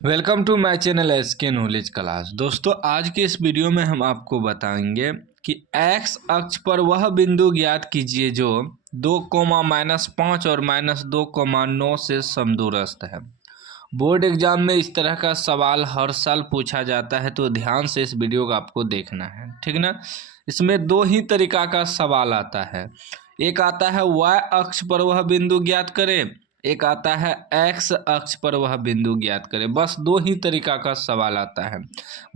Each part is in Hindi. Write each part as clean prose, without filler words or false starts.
Welcome to my channel SK knowledge class. दोस्तों, आज के इस वीडियो में हम आपको बताएंगे कि एक्स अक्ष पर वह बिंदु ज्ञात कीजिए जो 2, -5 और -2, 9 से समदूरस्थ है। बोर्ड एग्जाम में इस तरह का सवाल हर साल पूछा जाता है, तो ध्यान से इस वीडियो को आपको देखना है, ठीक ना। इसमें दो ही तरीका का सवाल आता है। एक आता है y अक्ष पर वह बिंदु ज्ञात करें, एक आता है एक्स अक्ष पर वह बिंदु ज्ञात करें। बस दो ही तरीका का सवाल आता है,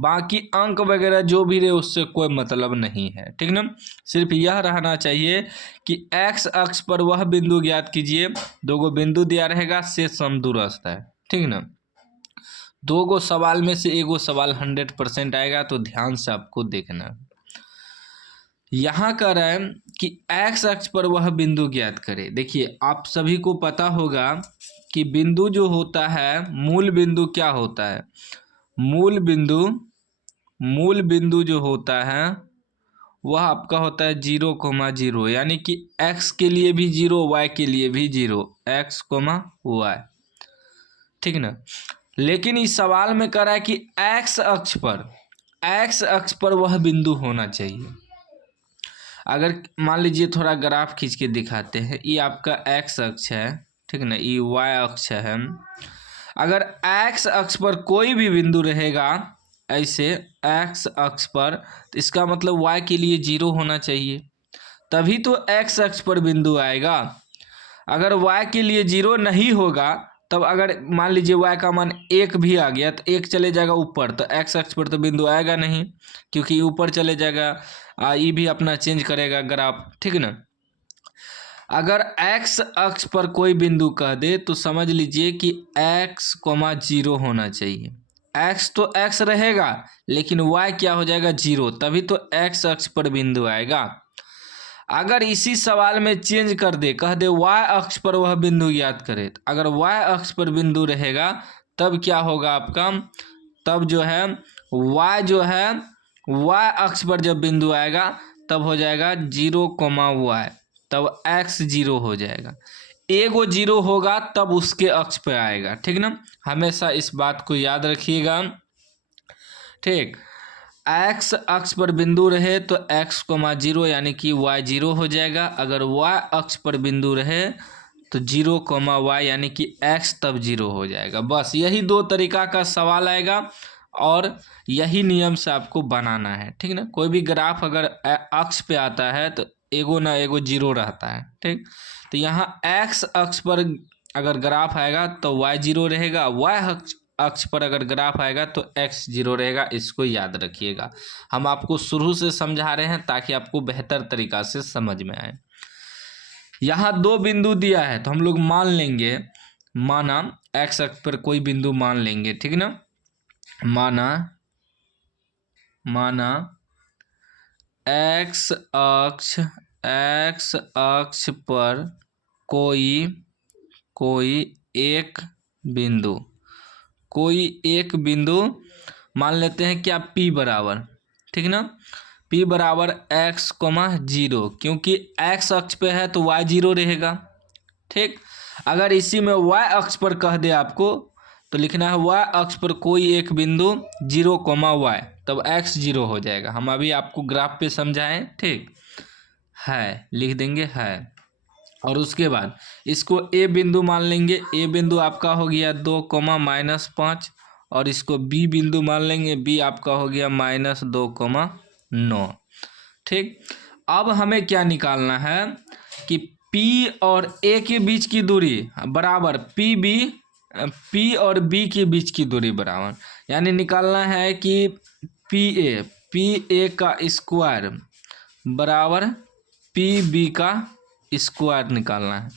बाकी अंक वगैरह जो भी रहे उससे कोई मतलब नहीं है, ठीक ना। सिर्फ यह रहना चाहिए कि एक्स अक्ष पर वह बिंदु ज्ञात कीजिए, दो गो बिंदु दिया रहेगा, से समदूरस्थ है, ठीक ना। दो गो सवाल में से एगो सवाल 100% आएगा, तो ध्यान से आपको देखना है। यहाँ कह रहा है कि एक्स अक्ष पर वह बिंदु ज्ञात करें। देखिए, आप सभी को पता होगा कि बिंदु जो होता है, मूल बिंदु क्या होता है। मूल बिंदु जो होता है वह आपका होता है 0,0, यानी कि एक्स के लिए भी 0, वाई के लिए भी 0, एक्स, वाई, ठीक ना। लेकिन इस सवाल में कह रहा है कि एक्स अक्ष पर वह बिंदु होना चाहिए। अगर मान लीजिए थोड़ा ग्राफ खींच के दिखाते हैं, ये आपका एक्स अक्ष है, ठीक ना, ये वाई अक्ष है। अगर एक्स अक्ष पर कोई भी बिंदु रहेगा ऐसे एक्स अक्ष पर, तो इसका मतलब वाई के लिए 0 होना चाहिए, तभी तो एक्स अक्ष पर बिंदु आएगा। अगर वाई के लिए 0 नहीं होगा, तब अगर मान लीजिए y का मान 1 भी आ गया, तो 1 चले जाएगा ऊपर, तो एक्स अक्ष पर तो बिंदु आएगा नहीं, क्योंकि ऊपर चले जाएगा। ये भी अपना चेंज करेगा ग्राफ, ठीक ना। अगर एक्स अक्ष पर कोई बिंदु कह दे तो समझ लीजिए कि x, 0 होना चाहिए। x तो x रहेगा, लेकिन y क्या हो जाएगा, 0, तभी तो x अक्ष पर बिंदु आएगा। अगर इसी सवाल में चेंज कर दे, कह दे y अक्ष पर वह बिंदु ज्ञात करे, तो अगर y अक्ष पर बिंदु रहेगा तब क्या होगा आपका, तब जो है y अक्ष पर जब बिंदु आएगा तब हो जाएगा 0, y, तब x 0 हो जाएगा। एगो 0 होगा तब उसके अक्ष पे आएगा, ठीक ना। हमेशा इस बात को याद रखिएगा, ठीक। एक्स अक्ष पर बिंदु रहे तो x, 0 यानी कि y 0 हो जाएगा। अगर y अक्ष पर बिंदु रहे तो 0, y यानी कि x तब 0 हो जाएगा। बस यही दो तरीका का सवाल आएगा और यही नियम से आपको बनाना है, ठीक ना। कोई भी ग्राफ अगर अक्ष पे आता है तो एगो ना एगो 0 रहता है, ठीक। तो यहाँ x अक्ष पर अगर ग्राफ आएगा तो y 0 रहेगा, y अक्ष पर अगर ग्राफ आएगा तो x 0 रहेगा। इसको याद रखिएगा, हम आपको शुरू से समझा रहे हैं ताकि आपको बेहतर तरीका से समझ में आए। यहाँ दो बिंदु दिया है तो हम लोग मान लेंगे, माना x अक्ष पर कोई बिंदु मान लेंगे, ठीक ना। माना x अक्ष पर कोई एक बिंदु मान लेते हैं क्या, P बराबर, ठीक ना, P बराबर x, 0, क्योंकि x अक्ष पे है तो y 0 रहेगा, ठीक। अगर इसी में y अक्ष पर कह दे आपको तो लिखना है y अक्ष पर कोई एक बिंदु 0, y, तब x 0 हो जाएगा। हम अभी आपको ग्राफ पे समझाएं, ठीक है, लिख देंगे है। और उसके बाद इसको a बिंदु मान लेंगे, a बिंदु आपका हो गया 2, -5, और इसको b बिंदु मान लेंगे, b आपका हो गया -2, 9, ठीक। अब हमें क्या निकालना है कि P और A के बीच की दूरी बराबर P और B के बीच की दूरी बराबर, यानी निकालना है कि PA का स्क्वायर बराबर PB का स्क्वायर निकालना है।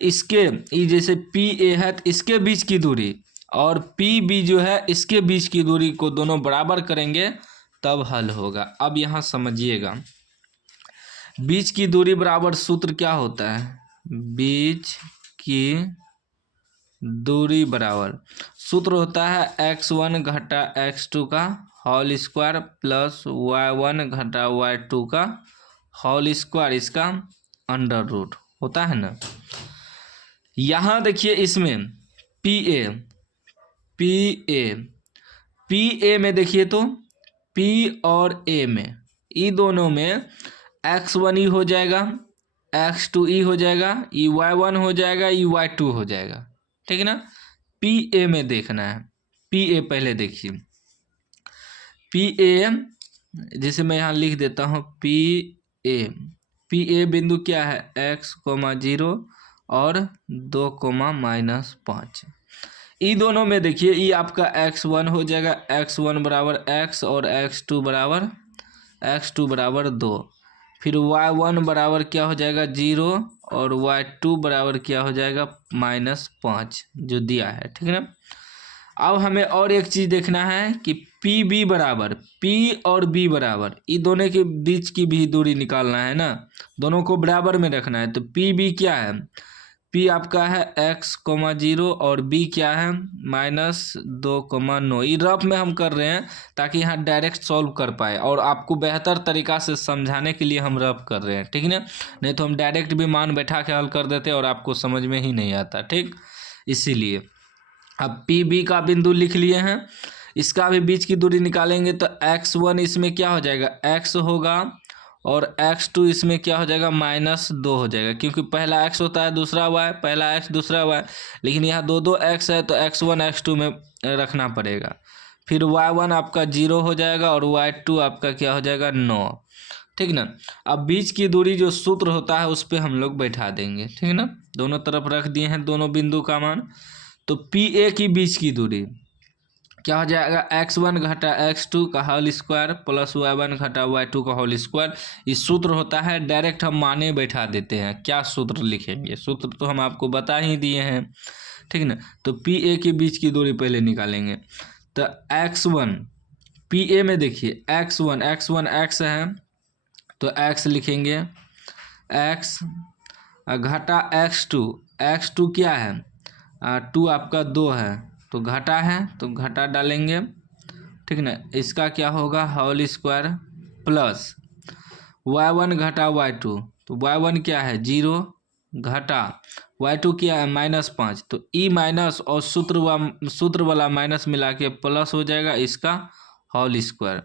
इसके जैसे PA है तो इसके बीच की दूरी और PB जो है इसके बीच की दूरी को दोनों बराबर करेंगे तब हल होगा। अब यहाँ समझिएगा, बीच की दूरी बराबर सूत्र क्या होता है, बीच की दूरी बराबर सूत्र होता है x1 घटा x2 का होल स्क्वायर प्लस y1 घटा y2 का होल स्क्वायर, इसका अंडर रूट होता है ना। यहाँ देखिए, इसमें पी ए में देखिए तो पी और ए में, ई दोनों में x1 ई हो जाएगा, x2 ई हो जाएगा, ई y1 हो जाएगा, ई y2 हो जाएगा, ठीक है ना। पी ए में देखना है, पी ए पहले देखिए, पी ए जैसे मैं यहाँ लिख देता हूँ पी ए बिंदु क्या है, x,0 और 2,-5। ई दोनों में देखिए, ई आपका x1 हो जाएगा, x1 बराबर x और x2 बराबर 2। फिर y1 बराबर क्या हो जाएगा 0 और y2 बराबर क्या हो जाएगा -5 जो दिया है, ठीक है ना। अब हमें और एक चीज़ देखना है कि पी और बी बराबर, ये दोनों के बीच की भी दूरी निकालना है ना, दोनों को बराबर में रखना है। तो पी बी क्या है, पी आपका है x,0 और बी क्या है -2,9। ये रफ में हम कर रहे हैं ताकि यहाँ डायरेक्ट सॉल्व कर पाए, और आपको बेहतर तरीका से समझाने के लिए हम रफ कर रहे हैं, ठीक है ना। नहीं तो हम डायरेक्ट भी मान बैठा के हल कर देते और आपको समझ में ही नहीं आता, ठीक। इसीलिए अब पी बी का बिंदु लिख लिए हैं, इसका भी बीच की दूरी निकालेंगे तो x1 इसमें क्या हो जाएगा x होगा, और x2 इसमें क्या हो जाएगा -2 हो जाएगा, क्योंकि पहला x होता है दूसरा y, पहला x दूसरा y, लेकिन यहाँ दो x है तो x1 x2 में रखना पड़ेगा। फिर y1 आपका 0 हो जाएगा और y2 आपका क्या हो जाएगा 9, ठीक ना। अब बीच की दूरी जो सूत्र होता है उस पर हम लोग बैठा देंगे, ठीक है ना। दोनों तरफ रख दिए हैं दोनों बिंदु का मान। तो पी ए की बीच की दूरी क्या हो जाएगा, x1 घटा x2 का होल स्क्वायर प्लस y1 घटा y2 का होल स्क्वायर। इस सूत्र होता है, डायरेक्ट हम माने बैठा देते हैं। क्या सूत्र लिखेंगे, सूत्र तो हम आपको बता ही दिए हैं, ठीक ना। तो पी ए के बीच की दूरी पहले निकालेंगे। तो x1 पी ए में देखिए x1 x है तो x लिखेंगे, x घटा x2 क्या है 2 आपका 2 है तो घटा है तो घटा डालेंगे, ठीक ना। इसका क्या होगा होल स्क्वायर प्लस y1 घटा y2, तो y1 क्या है 0 घटा y2 क्या है -5, तो ई माइनस और सूत्र वाला माइनस मिला के प्लस हो जाएगा इसका होल स्क्वायर,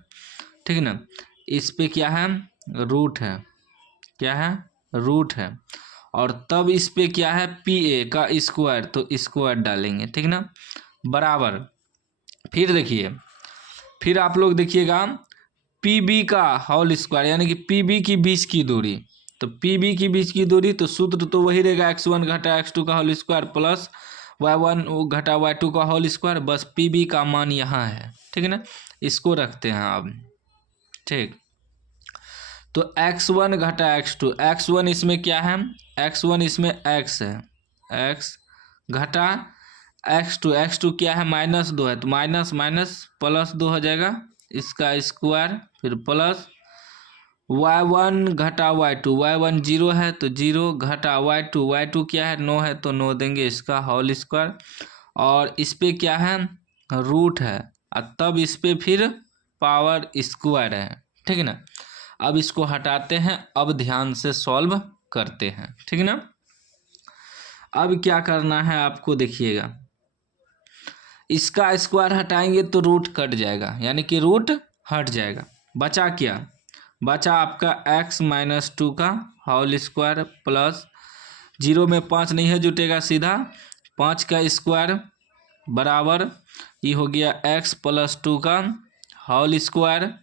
ठीक ना। इस पे क्या है रूट है, क्या है रूट है, और तब इस पे क्या है पी ए का स्क्वायर, तो स्क्वायर डालेंगे, ठीक ना, बराबर। फिर देखिए, फिर आप लोग देखिएगा पी बी का होल स्क्वायर, यानी कि पी बी की बीच की दूरी। तो पी बी की बीच की दूरी तो सूत्र तो वही रहेगा x1 घटा x2 का होल स्क्वायर प्लस y1 घटा y2 का होल स्क्वायर, बस पी बी का मान यहाँ है, ठीक है ना। इसको रखते हैं अब, ठीक। तो x1 घटा x2, x1 इसमें क्या है x1 इसमें x है, x घटा x2 क्या है -2 है, तो माइनस माइनस प्लस 2 हो जाएगा इसका स्क्वायर, फिर प्लस y1 घटा y1 0 है तो 0 घटा y2 क्या है 9 है तो 9 देंगे इसका होल स्क्वायर, और इस पे क्या है रूट है, और तब इस पे फिर पावर स्क्वायर है, ठीक है ना। अब इसको हटाते हैं, अब ध्यान से सॉल्व करते हैं, ठीक है ना। अब क्या करना है आपको देखिएगा, इसका स्क्वायर हटाएंगे तो रूट कट जाएगा, यानी कि रूट हट जाएगा। बचा क्या, बचा आपका x-2 का होल स्क्वायर प्लस 0 में 5 नहीं है जुटेगा, सीधा 5 का स्क्वायर बराबर ये हो गया x + 2 का होल स्क्वायर,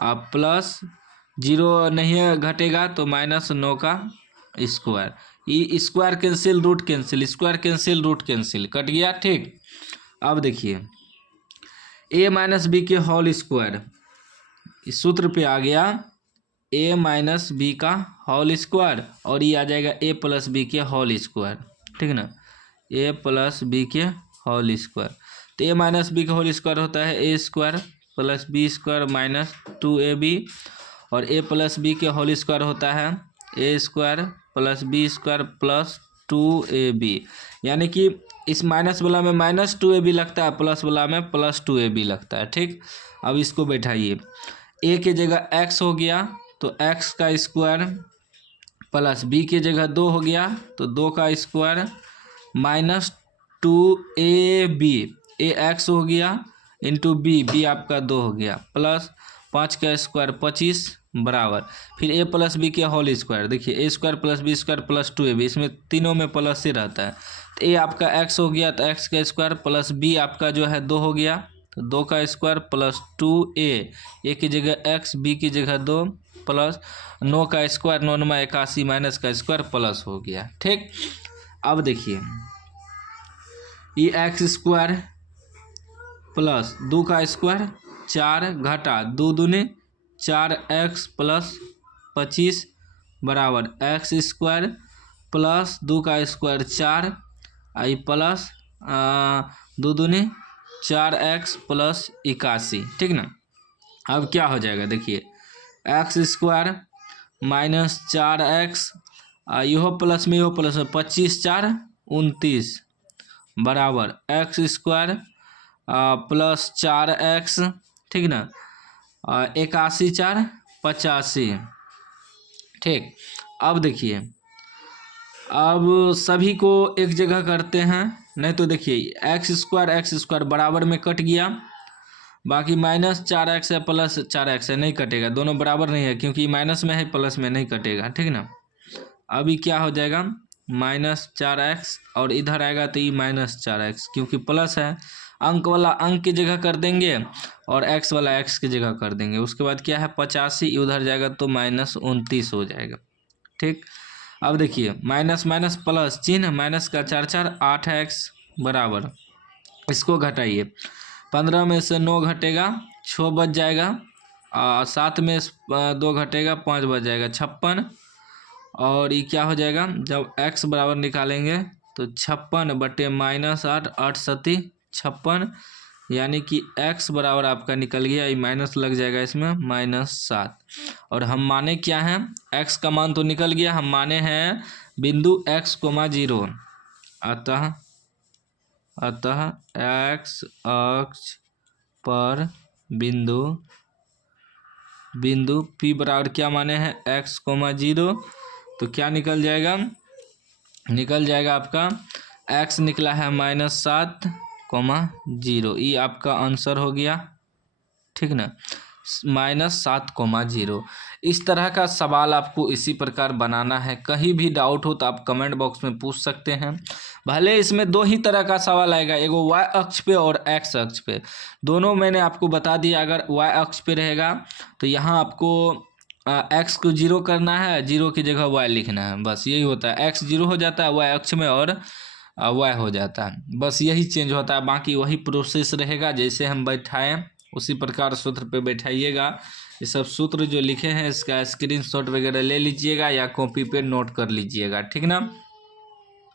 आप प्लस 0 नहीं है घटेगा तो -9 का स्क्वायर। ये square cancel root cancel, square cancel root cancel, cut गया, ठीक। अब देखिए a - b के होल स्क्वायर, इस सूत्र पे आ गया a - b का होल स्क्वायर, और ये आ जाएगा a + b के होल स्क्वायर, ठीक ना, a + b के होल स्क्वायर। तो a - b का होल स्क्वायर होता है a square plus b square minus 2ab, और a + b के होल स्क्वायर होता है a square plus b square plus 2ab, यानी कि इस माइनस वाला में -2ab लगता है, प्लस वाला में +2ab लगता है, ठीक। अब इसको बैठाइए, a के जगह x हो गया तो x का स्क्वायर प्लस b के जगह 2 हो गया तो 2 का स्क्वायर -2ab, ए एक्स हो गया इंटू बी आपका 2 हो गया, प्लस 5 का स्क्वायर 25 बराबर फिर ए प्लस बी के होल स्क्वायर। देखिए A square plus B square plus 2ab, इसमें तीनों में प्लस ही रहता है। तो ए आपका एक्स हो गया तो एक्स का स्क्वायर प्लस बी आपका जो है 2 हो गया, तो 2 का स्क्वायर प्लस 2a, ए की जगह एक्स बी की जगह 2 प्लस 9 का स्क्वायर 9 में 81 माइनस का स्क्वायर प्लस हो गया। ठीक, अब देखिए ये एक्स स्क्वायर प्लस 2 का स्क्वायर 4 घटा 2 दूनी 4x प्लस 25 बराबर एक्स स्क्वायर प्लस 2 का स्क्वायर 4 आई प्लस 2 दूनी 4x प्लस 81। ठीक ना, अब क्या हो जाएगा देखिए एक्स स्क्वायर माइनस 4x यहो प्लस में यहो प्लस में 25 4 29 बराबर एक्स स्क्वायर प्लस 4x, ठीक ना, 81 4 85। ठीक, अब देखिए अब सभी को एक जगह करते हैं, नहीं तो देखिए एक्स स्क्वायर बराबर में कट गया, बाकी माइनस 4x है प्लस 4x है, नहीं कटेगा, दोनों बराबर नहीं है क्योंकि माइनस में है प्लस में नहीं कटेगा। ठीक ना, अभी क्या हो जाएगा माइनस 4x और इधर आएगा तो ये माइनस 4x क्योंकि प्लस है, अंक वाला अंक की जगह कर देंगे और x वाला x की जगह कर देंगे। उसके बाद क्या है 85 उधर जाएगा तो माइनस 29 हो जाएगा। ठीक, अब देखिए माइनस माइनस प्लस चिन्ह, माइनस का 4 4 8x बराबर, इसको घटाइए 15 में से 9 घटेगा 6 बच जाएगा, 7 में 2 घटेगा 5 बच जाएगा 56, और ये क्या हो जाएगा जब x बराबर निकालेंगे तो 56 बटे माइनस 8 8 सती 56, यानी कि x बराबर आपका निकल गया, ये माइनस लग जाएगा इसमें -7। और हम माने क्या हैं, x का मान तो निकल गया, हम माने हैं बिंदु x, 0। अतः x अक्ष पर बिंदु P बराबर क्या माने हैं x, 0, तो क्या निकल जाएगा, निकल जाएगा आपका x निकला है -7, 0, ये आपका आंसर हो गया। ठीक ना, -7, 0। इस तरह का सवाल आपको इसी प्रकार बनाना है। कहीं भी डाउट हो तो आप कमेंट बॉक्स में पूछ सकते हैं। भले इसमें 2 ही तरह का सवाल आएगा, एगो y अक्ष पे और x अक्ष पे, दोनों मैंने आपको बता दिया। अगर y अक्ष पे रहेगा तो यहाँ आपको x को 0 करना है, 0 की जगह y लिखना है, बस यही होता है। x 0 हो जाता है y अक्ष में और y हो जाता है, बस यही चेंज होता है, बाकी वही प्रोसेस रहेगा जैसे हम बैठाएं उसी प्रकार सूत्र पे बैठाइएगा। ये सब सूत्र जो लिखे हैं इसका स्क्रीनशॉट वगैरह ले लीजिएगा या कॉपी पे नोट कर लीजिएगा। ठीक ना।